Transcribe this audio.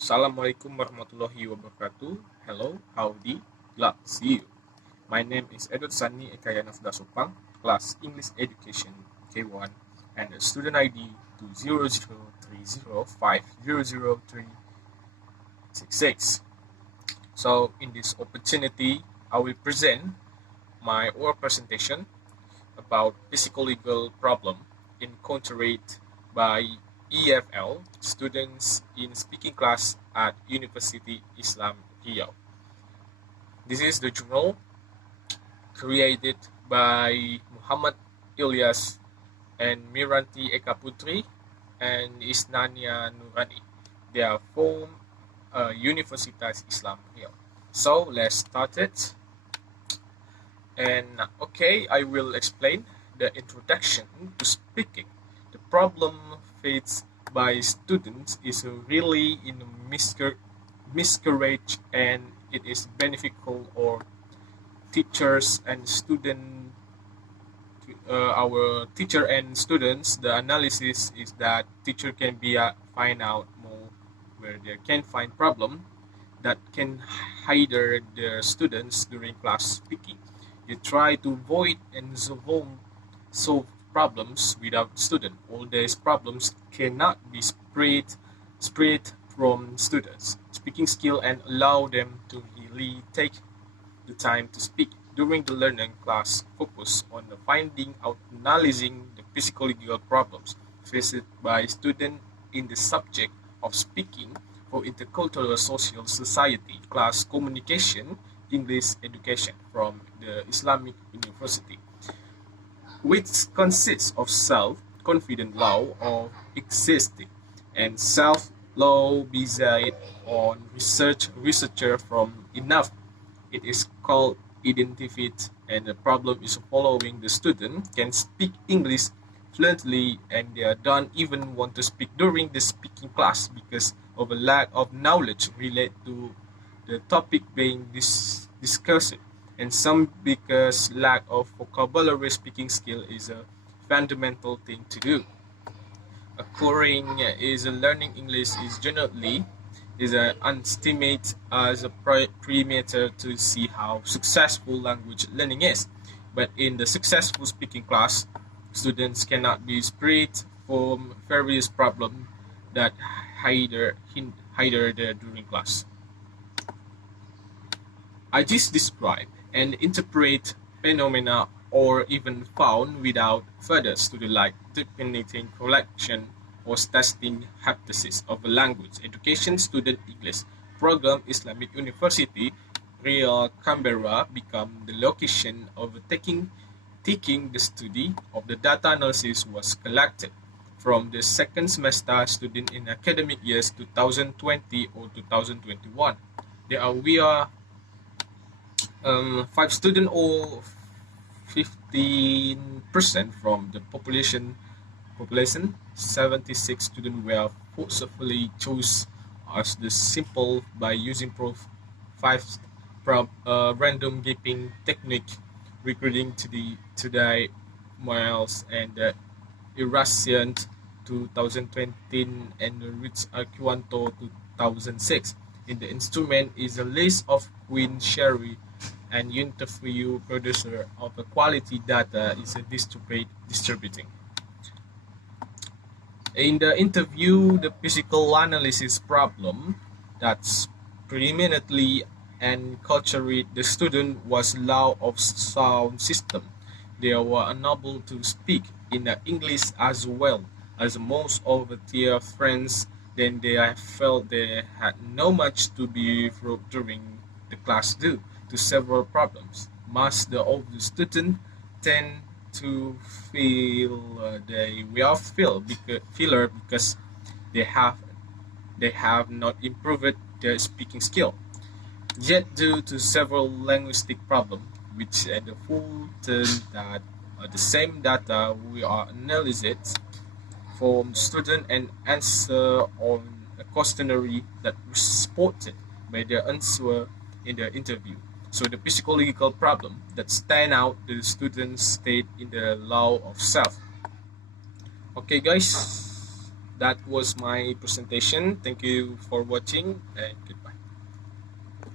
Assalamualaikum warahmatullahi wabarakatuh. Hello, howdy, glad to see you. My name is Edward Sani Ekayan of Dasopang, class English Education K1, and the student ID 20030050036. So, in this opportunity, I will present my oral presentation about physical-legal problem encountered by EFL students in speaking class at University Islam Riau. This is the journal created by Muhammad Ilyas and Miranti Eka Putri and Isnania Nurani. They are from Universitas Islam Riau. So let's start it. And okay, I will explain the introduction to speaking. The problem faced by students is really in miscarriage, and it is beneficial or teachers and student our teacher and students. The analysis is that teacher can be find out more where they can find problem that can hinder the students during class speaking. You try to avoid and solve problems without student. All these problems cannot be spread from students. Speaking skill and allow them to really take the time to speak. During the learning class, focus on the finding out, analyzing the physical legal problems faced by students in the subject of speaking for intercultural social society class communication English education from the Islamic University, which consists of self-confident law of existing and self-law based on researcher from enough. It is called identified, and the problem is following the student can speak English fluently and they don't even want to speak during the speaking class because of a lack of knowledge related to the topic being discussed, and some because lack of vocabulary speaking skill is a fundamental thing to do. Occurring is learning English is generally is an estimate as a parameter to see how successful language learning is. But in the successful speaking class, students cannot be spared from various problems that hinder the during class. I just describe and interpret phenomena or even found without further study like definiting collection or testing hypothesis of a language education student English program Islamic University Real Canberra become the location of taking the study of the data analysis was collected from the second semester student in academic years 2020 or 2021. We are 5 students or 15% from the population. 76 students were forcefully chosen as the sample by using random gaping technique, recruiting to the miles and Irasian 2020 and Rich Arquianto 2006. In the instrument is a list of Queen Sherry and interview producer of the quality data is a distributing. In the interview, the physical analysis problem that's predominantly and culturally the student was law of sound system. They were unable to speak in English as well as most of their friends. Then they felt they had no much to be during the class due to several problems. Most of the students tend to feel they will failure because they have not improved their speaking skill. Yet, due to several linguistic problems, which at the full term that the same data we are analyzed from student and answer on a questionnaire that responded by their answer in the interview. So the psychological problem that stand out the students state in the law of self. Okay guys, that was my presentation. Thank you for watching and goodbye.